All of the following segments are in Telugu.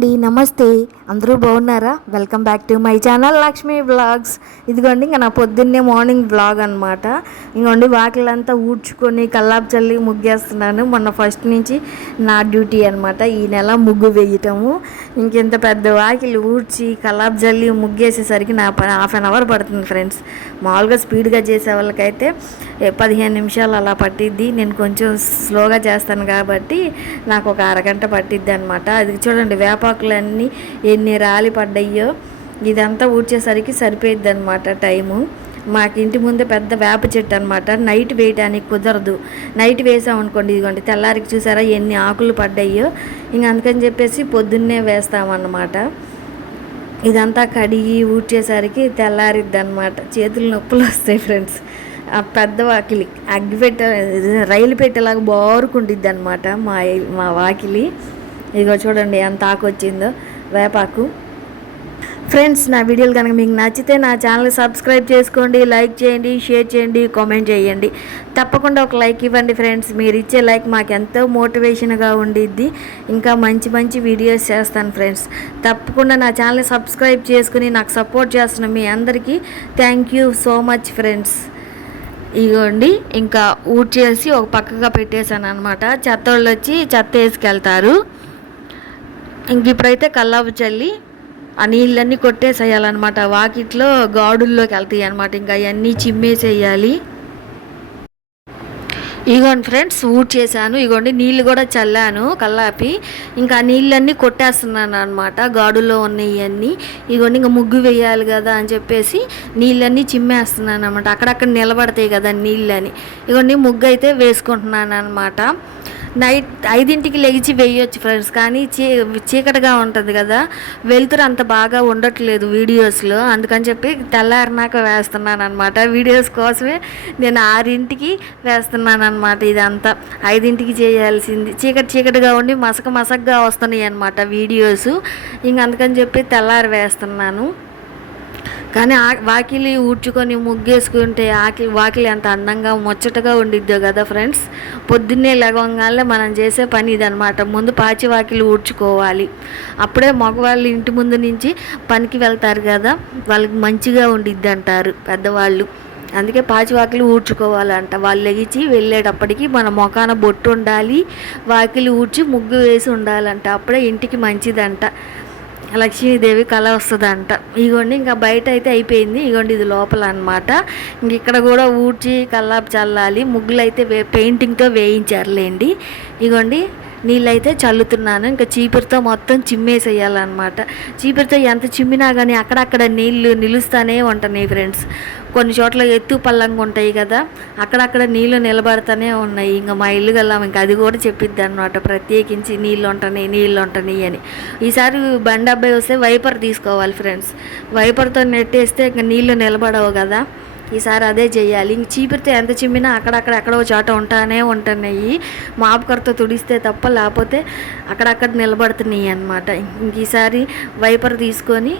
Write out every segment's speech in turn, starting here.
అండి, నమస్తే. అందరూ బాగున్నారా? Welcome back to my channel Lakshmi vlogs. ఇదిగోండి ఇంకా నా పొద్దున్నే మార్నింగ్ వ్లాగ్ అనమాట. ఇంకోండి వాకిలంతా ఊడ్చుకొని కల్లాపు చల్లి ముగ్గేస్తున్నాను. మొన్న ఫస్ట్ నుంచి నా డ్యూటీ అనమాట ఈ నెల ముగ్గు వేయటము. ఇంకెంత పెద్ద వాకిలి ఊడ్చి కల్లాపు చల్లి ముగ్గేసేసరికి నా పని హాఫ్ అన్ అవర్ పడుతుంది ఫ్రెండ్స్. మామూలుగా స్పీడ్గా చేసే వాళ్ళకైతే 15 నిమిషాలు అలా పట్టిద్ది. నేను కొంచెం స్లోగా చేస్తాను కాబట్టి నాకు ఒక అరగంట పట్టిద్ది అనమాట. అది చూడండి వేపాకులన్నీ ఎన్ని రాలి పడ్డాయో. ఇదంతా ఊడ్చేసరికి సరిపోయిద్ది అనమాట టైము. మాకు ఇంటి ముందే పెద్ద వేప చెట్టు అనమాట. నైట్ వేయటానికి కుదరదు. నైట్ వేసామనుకోండి, ఇదిగోండి తెల్లారికి చూసారా ఎన్ని ఆకులు పడ్డాయో. ఇంక అందుకని చెప్పేసి పొద్దున్నే వేస్తామన్నమాట. ఇదంతా కడిగి ఊడ్చేసరికి తెల్లారిద్ది అనమాట. చేతులు నొప్పులు వస్తాయి ఫ్రెండ్స్. ఆ పెద్ద వాకిలి అగ్గిపెట్ట రైలు పెట్టేలాగా బారుకుండిద్ది అనమాట మా వాకిలి. ఇదిగో చూడండి ఎంత ఆకు వచ్చిందో వేపాకు. ఫ్రెండ్స్, నా వీడియోలు కనుక మీకు నచ్చితే నా ఛానల్ సబ్స్క్రైబ్ చేసుకోండి, లైక్ చేయండి, షేర్ చేయండి, కామెంట్ చేయండి. తప్పకుండా ఒక లైక్ ఇవ్వండి ఫ్రెండ్స్. మీరు ఇచ్చే లైక్ మాకు ఎంతో మోటివేషన్గా ఉండిద్ది. ఇంకా మంచి మంచి వీడియోస్ చేస్తాను ఫ్రెండ్స్. తప్పకుండా నా ఛానల్ సబ్స్క్రైబ్ చేసుకుని నాకు సపోర్ట్ చేస్తున్న మీ అందరికీ thank you so much friends. ఇగోండి ఇంకా ఊడ్చేసి ఒక పక్కగా పెట్టేశాను అనమాట. చెత్త వాళ్ళు వచ్చి చెత్త వేసుకెళ్తారు. ఇంక ఇప్పుడైతే కల్లాపు చల్లి ఆ నీళ్ళన్నీ కొట్టేసేయాలన్నమాట. వాకిట్లో గాడుల్లోకి వెళ్తాయి అనమాట. ఇంకా అవన్నీ చిమ్మేసేయాలి. ఇగోండి ఫ్రెండ్స్, ఊడ్చేసాను. ఇగోండి నీళ్ళు కూడా చల్లాను కల్లాపి. ఇంకా నీళ్ళన్నీ కొట్టేస్తున్నాను అనమాట గాడులో ఉన్నవన్నీ. ఇగోండి ఇంకా ముగ్గు వేయాలి కదా అని చెప్పేసి నీళ్ళన్నీ చిమ్మేస్తున్నాను అనమాట. అక్కడక్కడ నిలబడతాయి కదా నీళ్ళని. ఇగోండి ముగ్గు అయితే వేసుకుంటున్నాను అనమాట. నైట్ 5ంటికి లెగిచి వేయొచ్చు ఫ్రెండ్స్, కానీ చీకటిగా ఉంటుంది కదా, వెలుతురు అంత బాగా ఉండట్లేదు వీడియోస్లో. అందుకని చెప్పి తెల్లారినాక వేస్తున్నాను అనమాట. వీడియోస్ కోసమే నేను 6ంటికి వేస్తున్నాను అనమాట. ఇదంతా 5ంటికి చేయాల్సింది. చీకటిగా ఉండి మసకగా వస్తున్నాయి అనమాట వీడియోస్. ఇంక అందుకని చెప్పి తెల్లారి వేస్తున్నాను. కానీ వాకిలి ఊడ్చుకొని ముగ్గేసుకుంటే వాకిలి ఎంత అందంగా ముచ్చటగా ఉండిద్దో కదా ఫ్రెండ్స్. పొద్దున్నే లేవగానే మనం చేసే పని ఇదనమాట. ముందు పాచి వాకిలి ఊడ్చుకోవాలి. అప్పుడే మగవాళ్ళు ఇంటి ముందు నుంచి పనికి వెళ్తారు కదా, వాళ్ళకి మంచిగా ఉండిద్ది అంటారు పెద్దవాళ్ళు. అందుకే పాచి వాకిలి ఊడ్చుకోవాలంట. వాళ్ళు లెగిచి వెళ్ళేటప్పటికి మన మొఖాన బొట్టు ఉండాలి, వాకిలి ఊడ్చి ముగ్గు వేసి ఉండాలంట. అప్పుడే ఇంటికి మంచిదంట, లక్ష్మీదేవి కళ వస్తుందంట. ఇగోండి ఇంకా బయట అయితే అయిపోయింది. ఇగోండి ఇది లోపల అనమాట. ఇంక ఇక్కడ కూడా ఊడ్చి కల్లాపు చల్లాలి. ముగ్గులు అయితే పెయింటింగ్తో వేయించారులేండి. ఇగోండి నీళ్ళైతే చల్లుతున్నాను. ఇంకా చీపురుతో మొత్తం చిమ్మేసేయాలన్నమాట. చీపురుతో ఎంత చిమ్మినా కానీ అక్కడక్కడ నీళ్ళు నిలుస్తూనే ఉంటున్నాయి ఫ్రెండ్స్. కొన్ని చోట్ల ఎత్తు పల్లంగా ఉంటాయి కదా, అక్కడక్కడ నీళ్ళు నిలబడుతూనే ఉన్నాయి. ఇంకా మా ఇల్లు గల్లాం ఇంకా అది కూడా చెప్పిద్ది అనమాట, ప్రత్యేకించి నీళ్ళు ఉంటున్నాయి అని. ఈసారి బండి అబ్బాయి వస్తే వైపర్ తీసుకోవాలి ఫ్రెండ్స్. వైపర్తో నెట్టేస్తే ఇంకా నీళ్ళు నిలబడవు కదా, ఈసారి అదే చేయాలి. ఇంక చీపురితో ఎంత చిమ్మినా అక్కడక్కడ ఎక్కడో చోట ఉంటున్నాయి. మాపుకరతో తుడిస్తే తప్ప లేకపోతే అక్కడక్కడ నిలబడుతున్నాయి అన్నమాట. ఇంక ఈసారి వైపర్ తీసుకొని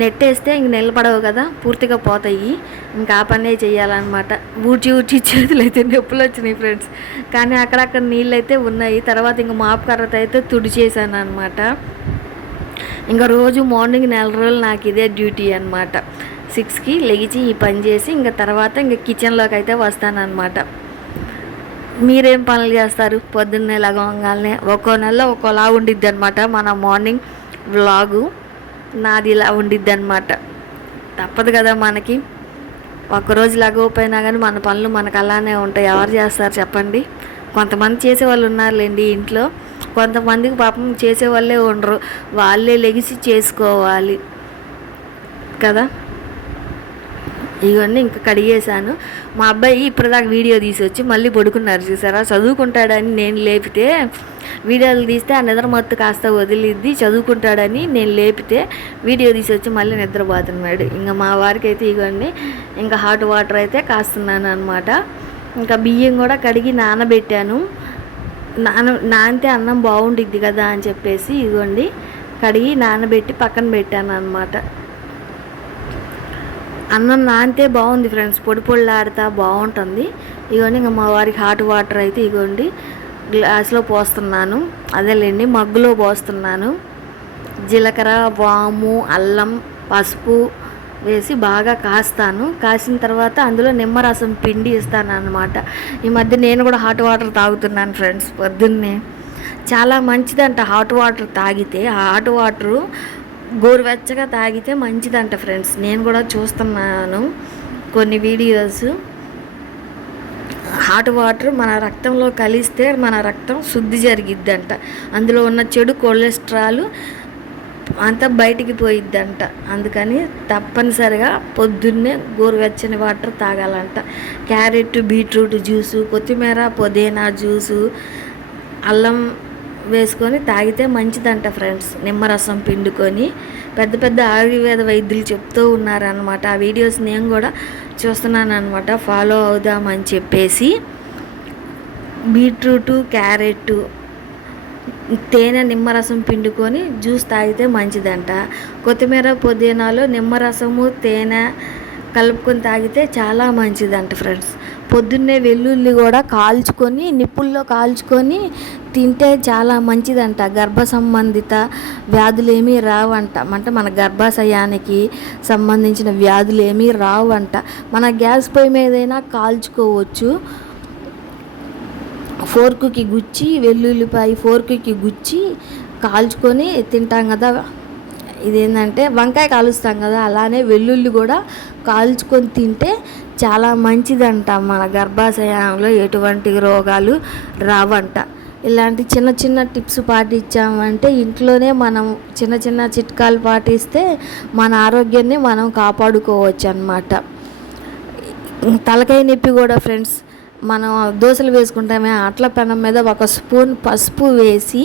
నెట్టేస్తే ఇంక నిలబడవు కదా, పూర్తిగా పోతాయి. ఇంకా ఆ పనే చేయాలన్నమాట. ఊడ్చి చేతులు అయితే నొప్పులు వచ్చినాయి ఫ్రెండ్స్. కానీ అక్కడక్కడ నీళ్ళు అయితే ఉన్నాయి. తర్వాత ఇంక మాపుకర్రతో అయితే తుడిచేసాను అనమాట. ఇంకా రోజు మార్నింగ్ 4 రోజులు నాకు ఇదే డ్యూటీ అనమాట. 6కి లెగిచి ఈ పని చేసి ఇంకా తర్వాత ఇంకా కిచెన్లోకి అయితే వస్తానన్నమాట. మీరేం పనులు చేస్తారు పొద్దున్నే లగవంగానే? ఒక్కో నెలలో ఒక్కోలా ఉండిద్ది అనమాట మన మార్నింగ్ వ్లాగు. నాది ఇలా ఉండిద్ది అనమాట. తప్పదు కదా మనకి. ఒక్కరోజు లగవపోయినా కానీ మన పనులు మనకు అలానే ఉంటాయి. ఎవరు చేస్తారు చెప్పండి? కొంతమంది చేసేవాళ్ళు ఉన్నారులేండి ఇంట్లో, కొంతమందికి పాపం చేసేవాళ్ళే ఉండరు. వాళ్ళే లెగిసి చేసుకోవాలి కదా. ఇవన్నీ ఇంకా కడిగేశాను. మా అబ్బాయి ఇప్పటిదాకా వీడియో తీసి వచ్చి మళ్ళీ పడుకున్నారు చూసారా. చదువుకుంటాడని నేను లేపితే, వీడియోలు తీస్తే ఆ నిద్ర మత్తు కాస్త వదిలిద్ది, చదువుకుంటాడని నేను లేపితే వీడియో తీసి వచ్చి మళ్ళీ నిద్రపోతున్నాడు. ఇంకా మా వారికి అయితే ఇవ్వండి ఇంకా హాట్ వాటర్ అయితే కాస్తున్నాను అనమాట. ఇంకా బియ్యం కూడా కడిగి నానబెట్టాను. నానితే అన్నం బాగుండిద్ది కదా అని చెప్పేసి ఇవ్వండి కడిగి నానబెట్టి పక్కన పెట్టాను అనమాట. అన్నం నానితే బాగుంది ఫ్రెండ్స్, పొడిలాడుతా బాగుంటుంది. ఇగోండి ఇంకా మా వారికి హాట్ వాటర్ అయితే ఇగోండి గ్లాస్లో పోస్తున్నాను, అదేలేండి మగ్గులో పోస్తున్నాను. జీలకర్ర, వాము, అల్లం, పసుపు వేసి బాగా కాస్తాను. కాసిన తర్వాత అందులో నిమ్మరసం పిండి ఇస్తాను అన్నమాట. ఈ మధ్య నేను కూడా హాట్ వాటర్ తాగుతున్నాను ఫ్రెండ్స్ పొద్దున్నే. చాలా మంచిదంట హాట్ వాటర్ తాగితే. ఆ హాట్ వాటరు గోరువెచ్చగా తాగితే మంచిదంట ఫ్రెండ్స్. నేను కూడా చూస్తున్నాను కొన్ని వీడియోస్. హాట్ వాటర్ మన రక్తంలో కలిస్తే మన రక్తం శుద్ధి జరిగిద్దంట. అందులో ఉన్న చెడు కొలెస్ట్రాల్ అంతా బయటికి పోయిద్దంట. అందుకని తప్పనిసరిగా పొద్దున్నే గోరువెచ్చని వాటర్ తాగాలంట. క్యారెట్, బీట్రూట్ జ్యూసు, కొత్తిమీర, పుదీనా జ్యూసు, అల్లం వేసుకొని తాగితే మంచిదంట ఫ్రెండ్స్. నిమ్మరసం పిండుకొని పెద్ద పెద్ద ఆయుర్వేద వైద్యులు చెప్తూ ఉన్నారనమాట. ఆ వీడియోస్ నేను కూడా చూస్తున్నాను అనమాట, ఫాలో అవుదామని చెప్పేసి. బీట్రూటు, క్యారెట్, తేనె, నిమ్మరసం పిండుకొని జ్యూస్ తాగితే మంచిదంట. కొత్తిమీర, పుదీనాలో నిమ్మరసము, తేనె కలుపుకొని తాగితే చాలా మంచిదంట ఫ్రెండ్స్. పొద్దున్నే వెల్లుల్లి కూడా కాల్చుకొని నిప్పుల్లో కాల్చుకొని తింటే చాలా మంచిదంట. గర్భ సంబంధిత వ్యాధులు ఏమీ రావంట. అంటే మన గర్భాశయానికి సంబంధించిన వ్యాధులు ఏమీ రావంట. మన గ్యాస్ పొయ్యి మీదైనా కాల్చుకోవచ్చు. ఫోర్కుకి గుచ్చి, వెల్లుల్లిపాయ ఫోర్కుకి గుచ్చి కాల్చుకొని తింటాం కదా. ఇదేంటంటే వంకాయ కాలుస్తాం కదా, అలానే వెల్లుల్లి కూడా కాల్చుకొని తింటే చాలా మంచిదంట. మన గర్భాశయంలో ఎటువంటి రోగాలు రావంట. ఇలాంటి చిన్న చిన్న టిప్స్ పాటించామంటే, ఇంట్లోనే మనం చిన్న చిన్న చిట్కాలు పాటిస్తే మన ఆరోగ్యాన్ని మనం కాపాడుకోవచ్చు అన్నమాట. తలకాయ నొప్పి కూడా ఫ్రెండ్స్, మనం దోశలు వేసుకుంటామే, అట్ల పెనం మీద ఒక స్పూన్ పసుపు వేసి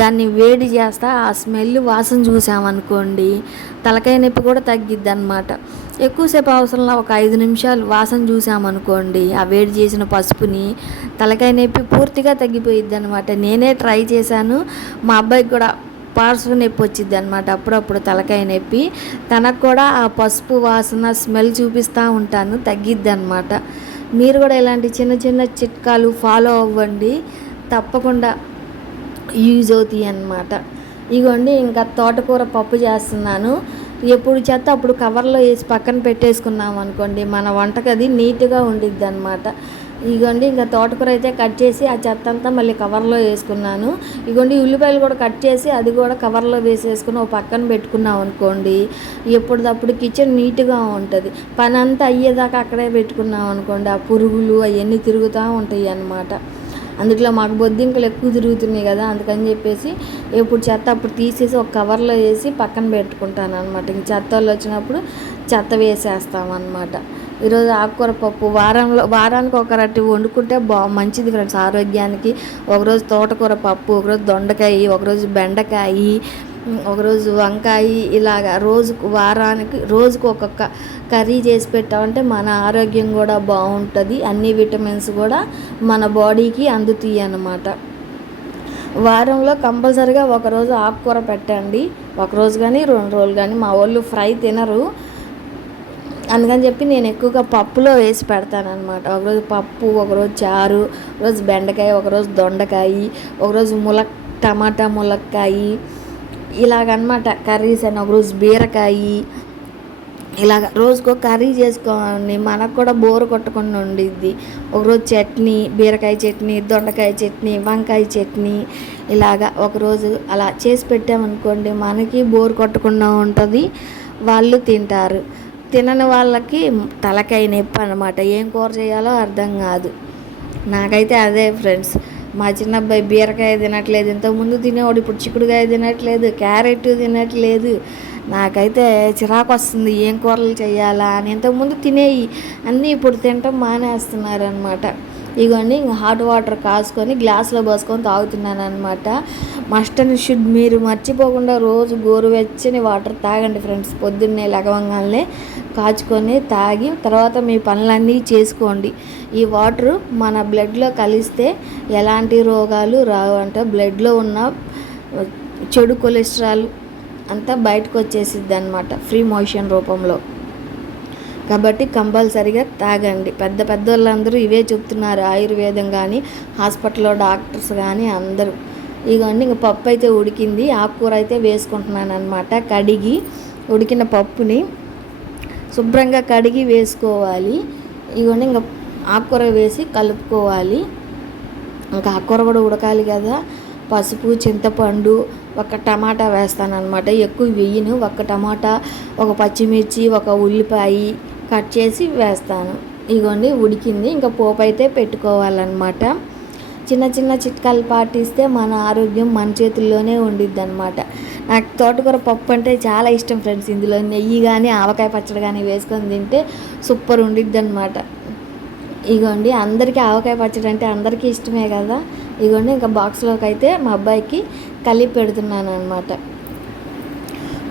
దాన్ని వేడి చేస్తా ఆ స్మెల్ వాసన చూసామనుకోండి, తలకాయ నొప్పి కూడా తగ్గిద్ది అనమాట. ఎక్కువసేపు అవసరంలో ఒక 5 నిమిషాలు వాసన చూసామనుకోండి ఆ వేడి చేసిన పసుపుని, తలకాయ నొప్పి పూర్తిగా తగ్గిపోయిద్ది అనమాట. నేనే ట్రై చేశాను. మా అబ్బాయికి కూడా పార్శ్వ నొప్పి వచ్చిద్ది అనమాట అప్పుడప్పుడు, తలకాయ నొప్పి. తనకు కూడా ఆ పసుపు వాసన స్మెల్ చూపిస్తూ ఉంటాను, తగ్గిద్ది అనమాట. మీరు కూడా ఇలాంటి చిన్న చిన్న చిట్కాలు ఫాలో అవ్వండి, తప్పకుండా యూజ్ అవుతాయి అన్నమాట. ఇగోండి, ఇంకా తోటకూర పప్పు చేస్తున్నాను. ఎప్పుడు చెత్త అప్పుడు కవర్లో వేసి పక్కన పెట్టేసుకున్నాం అనుకోండి, మన వంటకది నీట్గా ఉండిద్ది అనమాట. ఇగోండి, ఇంకా తోటకూర అయితే కట్ చేసి ఆ చెత్త అంతా మళ్ళీ కవర్లో వేసుకున్నాను. ఇగోండి, ఉల్లిపాయలు కూడా కట్ చేసి అది కూడా కవర్లో వేసేసుకుని ఒక పక్కన పెట్టుకున్నాం అనుకోండి, ఎప్పటిదప్పుడు కిచెన్ నీట్గా ఉంటుంది. పని అంతా అయ్యేదాకా అక్కడే పెట్టుకున్నాం అనుకోండి, ఆ పురుగులు అవన్నీ తిరుగుతూ ఉంటాయి అన్నమాట. అందుట్లో మాకు బొద్దింకలు ఎక్కువ తిరుగుతున్నాయి కదా, అందుకని చెప్పేసి ఎప్పుడు చెత్త అప్పుడు తీసేసి ఒక కవర్లో వేసి పక్కన పెట్టుకుంటాను అనమాట. ఇంక చెత్త వాళ్ళు వచ్చినప్పుడు చెత్త వేసేస్తామన్నమాట. ఈరోజు ఆకుకూర పప్పు వారానికి ఒక రట్టి వండుకుంటే మంచిది ఫ్రెండ్స్ ఆరోగ్యానికి. ఒకరోజు తోటకూర పప్పు, ఒకరోజు దొండకాయ, ఒకరోజు బెండకాయ, ఒకరోజు వంకాయ, ఇలాగా వారానికి రోజుకు ఒక్కొక్క కర్రీ చేసి పెట్టామంటే మన ఆరోగ్యం కూడా బాగుంటుంది. అన్ని విటమిన్స్ కూడా మన బాడీకి అందుతాయి అన్నమాట. వారంలో కంపల్సరీగా ఒకరోజు ఆకుకూర పెట్టండి. ఒకరోజు కానీ 2 రోజులు కానీ. మా వాళ్ళు ఫ్రై తినరు, అందుకని చెప్పి నేను ఎక్కువగా పప్పులో వేసి పెడతాను అనమాట. ఒకరోజు పప్పు, ఒకరోజు చారు, ఒకరోజు బెండకాయ, ఒకరోజు దొండకాయ, ఒకరోజు టమాటా ములక్కాయ, ఇలాగనమాట కర్రీస్ అని. ఒకరోజు బీరకాయ, ఇలాగ రోజుకో కర్రీ చేసుకోండి, మనకు కూడా బోరు కొట్టకుండా ఉండిద్ది. ఒకరోజు చట్నీ, బీరకాయ చట్నీ, దొండకాయ చట్నీ, వంకాయ చట్నీ, ఇలాగా ఒకరోజు అలా చేసి పెట్టామనుకోండి మనకి బోరు కొట్టకుండా ఉంటుంది, వాళ్ళు తింటారు. తినని వాళ్ళకి తలకాయ నొప్పి అనమాట. ఏం కూర చేయాలో అర్థం కాదు. నాకైతే అదే ఫ్రెండ్స్. మా చిన్న అబ్బాయి బీరకాయ తినట్లేదు, ఇంతకుముందు తినేవాడు, ఇప్పుడు చిక్కుడుకాయ తినట్లేదు, క్యారెట్ తినట్లేదు. నాకైతే చిరాకు వస్తుంది, ఏం కూరలు చేయాలా అని. ఇంతకుముందు తినేవి అన్నీ ఇప్పుడు తినటం మానేస్తున్నారు అనమాట. ఇగోండి, ఇంకా హాట్ వాటర్ కాసుకొని గ్లాసులో పోసుకొని తాగుతున్నాను అనమాట. మస్ట్ అండ్ షుడ్ మీరు మర్చిపోకుండా రోజు గోరువెచ్చని వాటర్ తాగండి ఫ్రెండ్స్. పొద్దున్నే లగవంగానే కాచుకొని తాగి తర్వాత మీ పనులన్నీ చేసుకోండి. ఈ వాటరు మన బ్లడ్లో కలిస్తే ఎలాంటి రోగాలు రావు అంట. బ్లడ్లో ఉన్న చెడు కొలెస్ట్రాల్ అంతా బయటకు వచ్చేసిద్ది అనమాట ఫ్రీ మోషన్ రూపంలో. కాబట్టి కంపల్సరిగా తాగండి. పెద్ద వాళ్ళందరూ ఇవే చెప్తున్నారు, ఆయుర్వేదం కానీ హాస్పిటల్లో డాక్టర్స్ కానీ అందరూ. ఇగోండి ఇంక పప్పు అయితే ఉడికింది, ఆకుకూర అయితే వేసుకుంటున్నాను అనమాట. కడిగి ఉడికిన పప్పుని శుభ్రంగా కడిగి వేసుకోవాలి. ఇగోండి ఇంకా ఆకుకూర వేసి కలుపుకోవాలి. ఇంకా ఆకుకూర కూడా ఉడకాలి కదా. పసుపు, చింతపండు, ఒక టమాటా వేస్తాను అనమాట. ఎక్కువ వేయను, ఒక టమాటా, ఒక పచ్చిమిర్చి, ఒక ఉల్లిపాయ కట్ చేసి వేస్తాను. ఇగోండి ఉడికింది, ఇంకా పోపు అయితే పెట్టుకోవాలన్నమాట. చిన్న చిన్న చిట్కాలు పాటిస్తే మన ఆరోగ్యం మన చేతుల్లోనే ఉండిద్ది అనమాట. నాకు తోటకూర పప్పు అంటే చాలా ఇష్టం ఫ్రెండ్స్. ఇందులో నెయ్యి కానీ ఆవకాయ పచ్చడి కానీ వేసుకొని తింటే సూపర్ ఉండిద్ది అనమాట. ఇగోండి అందరికీ ఆవకాయ పచ్చడి అంటే అందరికీ ఇష్టమే కదా. ఇగోండి ఇంకా బాక్స్లోకి అయితే మా అబ్బాయికి కలిపి పెడుతున్నాను అనమాట.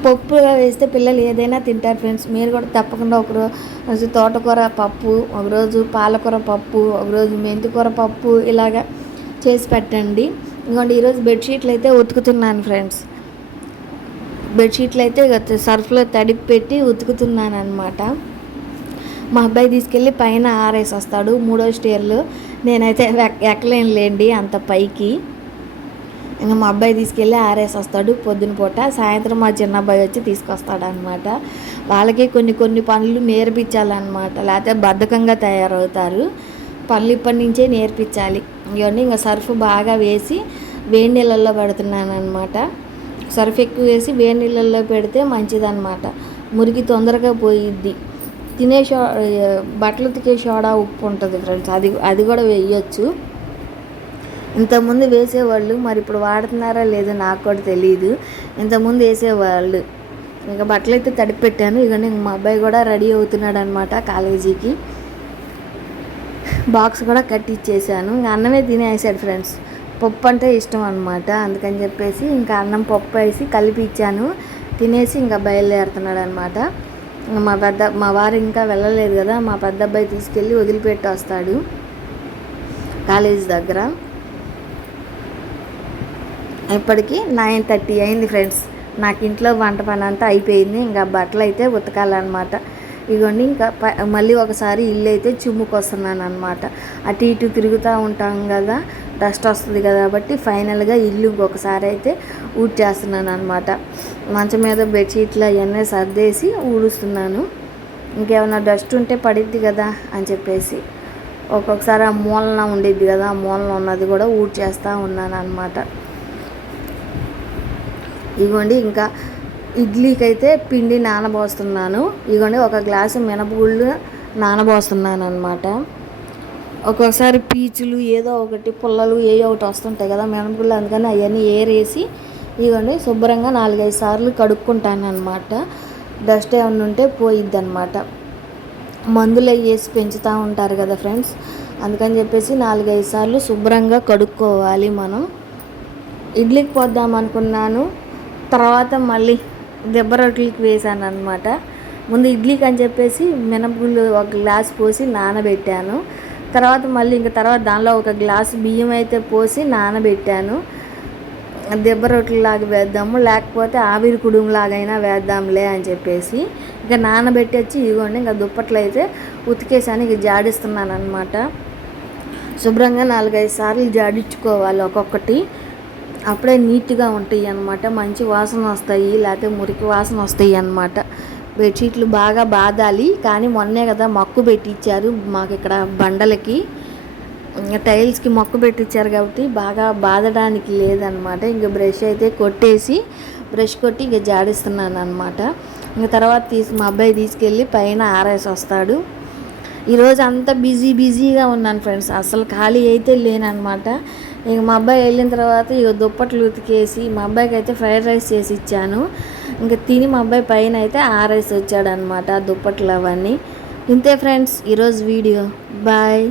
పప్పుగా వేస్తే పిల్లలు ఏదైనా తింటారు ఫ్రెండ్స్. మీరు కూడా తప్పకుండా ఒకరోజు తోటకూర పప్పు, ఒకరోజు పాలకూర పప్పు, ఒకరోజు మెంతికూర పప్పు ఇలాగా చేసి పెట్టండి. ఇంకోండి ఈరోజు బెడ్షీట్లు అయితే ఉతుకుతున్నాను ఫ్రెండ్స్. బెడ్షీట్లు అయితే సర్ఫ్లో తడిపి పెట్టి ఉతుకుతున్నాను అనమాట. మా అబ్బాయి తీసుకెళ్ళి పైన ఆరేసి వస్తాడు 3వ స్టేర్లో. నేనైతే ఎక్కలేనులేండి అంత పైకి. ఇంకా మా అబ్బాయి తీసుకెళ్ళి ఆరేసి వస్తాడు పొద్దున పూట. సాయంత్రం మా చిన్న అబ్బాయి వచ్చి తీసుకొస్తాడు అనమాట. వాళ్ళకి కొన్ని పనులు నేర్పించాలన్నమాట, లేకపోతే బద్ధకంగా తయారవుతారు. పనులు ఇప్పటి నుంచే నేర్పించాలి. ఇవన్నీ ఇంకా సర్ఫ్ బాగా వేసి వేడి నీళ్ళల్లో పెడుతున్నాను అనమాట. సర్ఫ్ ఎక్కువ వేసి వేడి నీళ్ళల్లో పెడితే మంచిదన్నమాట. మురికి తొందరగా పోయిద్ది. బట్టలు ఉతికే సోడా ఉప్పు ఉంటుంది ఫ్రెండ్స్, అది కూడా వేయచ్చు. ఇంతకుముందు వేసేవాళ్ళు, మరి ఇప్పుడు వాడుతున్నారా లేదో నాకు కూడా తెలియదు. ఇంతకుముందు వేసేవాళ్ళు. ఇంకా బట్టలు అయితే తడిపి పెట్టాను. ఇక మా అబ్బాయి కూడా రెడీ అవుతున్నాడు అనమాట కాలేజీకి. బాక్స్ కూడా కట్టిచ్చేసాను. ఇంకా అన్నమే తినేసాడు ఫ్రెండ్స్. పప్పు అంటే ఇష్టం అనమాట, అందుకని చెప్పేసి ఇంకా అన్నం పప్పు వేసి కలిపి ఇచ్చాను. తినేసి ఇంకా బయలుదేరుతున్నాడు అనమాట. మా వారు ఇంకా వెళ్ళలేదు కదా. మా పెద్ద అబ్బాయి తీసుకెళ్ళి వదిలిపెట్టి వస్తాడు కాలేజీ దగ్గర. ఇప్పటికి 9:30 అయింది ఫ్రెండ్స్. నాకు ఇంట్లో వంట పని అంతా అయిపోయింది. ఇంకా బట్టలు అయితే ఉతకాలన్నమాట. ఇగోండి ఇంకా మళ్ళీ ఒకసారి ఇల్లు అయితే చిమ్ముకొస్తున్నాను అనమాట. అటు ఇటు తిరుగుతూ ఉంటాం కదా, డస్ట్ వస్తుంది కాబట్టి ఫైనల్గా ఇల్లు ఇంకొకసారి అయితే ఊడ్చేస్తున్నాను అనమాట. మంచం మీద బెడ్షీట్లు అవన్నీ సర్దేసి ఊడుస్తున్నాను. ఇంకేమైనా డస్ట్ ఉంటే పడిద్ది కదా అని చెప్పేసి ఒక్కొక్కసారి ఆ మూలన ఉండిద్ది కదా, ఆ మూలన ఉన్నది కూడా ఊడ్చేస్తూ ఉన్నాను అనమాట. ఇగోండి ఇంకా ఇడ్లీకి అయితే పిండి నానబోస్తున్నాను. ఇగోండి ఒక గ్లాసు మినపగుళ్ళు నానబోస్తున్నాను అనమాట. ఒక్కొక్కసారి పీచులు ఏదో ఒకటి పుల్లలు ఒకటి వస్తుంటాయి కదా మినపగుళ్ళు, అందుకని అవన్నీ ఏరేసి ఇగోండి శుభ్రంగా 4-5 సార్లు కడుక్కుంటాను అనమాట. డస్ట్ ఏమన్నా ఉంటే పోయిద్ది అనమాట. మందులు వేసి పెంచుతూ ఉంటారు కదా ఫ్రెండ్స్, అందుకని చెప్పేసి 4-5 సార్లు శుభ్రంగా కడుక్కోవాలి మనం. ఇడ్లీకి పోద్దాం అనుకున్నాను, తర్వాత మళ్ళీ దెబ్బ రొట్టెలకి వేసాను అనమాట. ముందు ఇడ్లీకి అని చెప్పేసి మినపగుళ్ళు 1 గ్లాస్ పోసి నానబెట్టాను. తర్వాత మళ్ళీ తర్వాత దానిలో 1 గ్లాసు బియ్యం అయితే పోసి నానబెట్టాను. దెబ్బ రొట్టెలాగా వేద్దాము, లేకపోతే ఆవిరి కుడుములాగైనా వేద్దాంలే అని చెప్పేసి ఇంకా నానబెట్టి వచ్చి ఇగోండి ఇంకా దుప్పట్లు అయితే ఉతికేసాను. ఇక జాడిస్తున్నాను అనమాట. శుభ్రంగా 4-5 సార్లు జాడించుకోవాలి ఒక్కొక్కటి, అప్పుడే నీట్గా ఉంటాయి అన్నమాట. మంచి వాసన వస్తాయి, లేకపోతే మురికి వాసన వస్తాయి అన్నమాట. బెడ్షీట్లు బాగా బాదాలి, కానీ మొన్నే కదా మక్కు పెట్టించారు మాకు ఇక్కడ బండలకి, టైల్స్కి మొక్కు పెట్టించారు కాబట్టి బాగా బాదడానికి లేదనమాట. ఇంక బ్రష్ అయితే బ్రష్ కొట్టి ఇంక జాడిస్తున్నాను అనమాట. ఇంక తర్వాత మా అబ్బాయి తీసుకెళ్ళి పైన ఆరేసి వస్తాడు. ఈరోజు అంతా బిజీగా ఉన్నాను ఫ్రెండ్స్, అసలు ఖాళీ అయితే లేనమాట. ఇక మా అబ్బాయి వెళ్ళిన తర్వాత ఇక దుప్పట్లు ఉతికేసి మా అబ్బాయికి అయితే ఫ్రైడ్ రైస్ చేసి ఇచ్చాను. ఇంకా తిని మా అబ్బాయి పైన అయితే ఆరేసి వచ్చాడు అనమాట దుప్పట్లు అవన్నీ. ఇంతే ఫ్రెండ్స్ ఈరోజు వీడియో. బాయ్.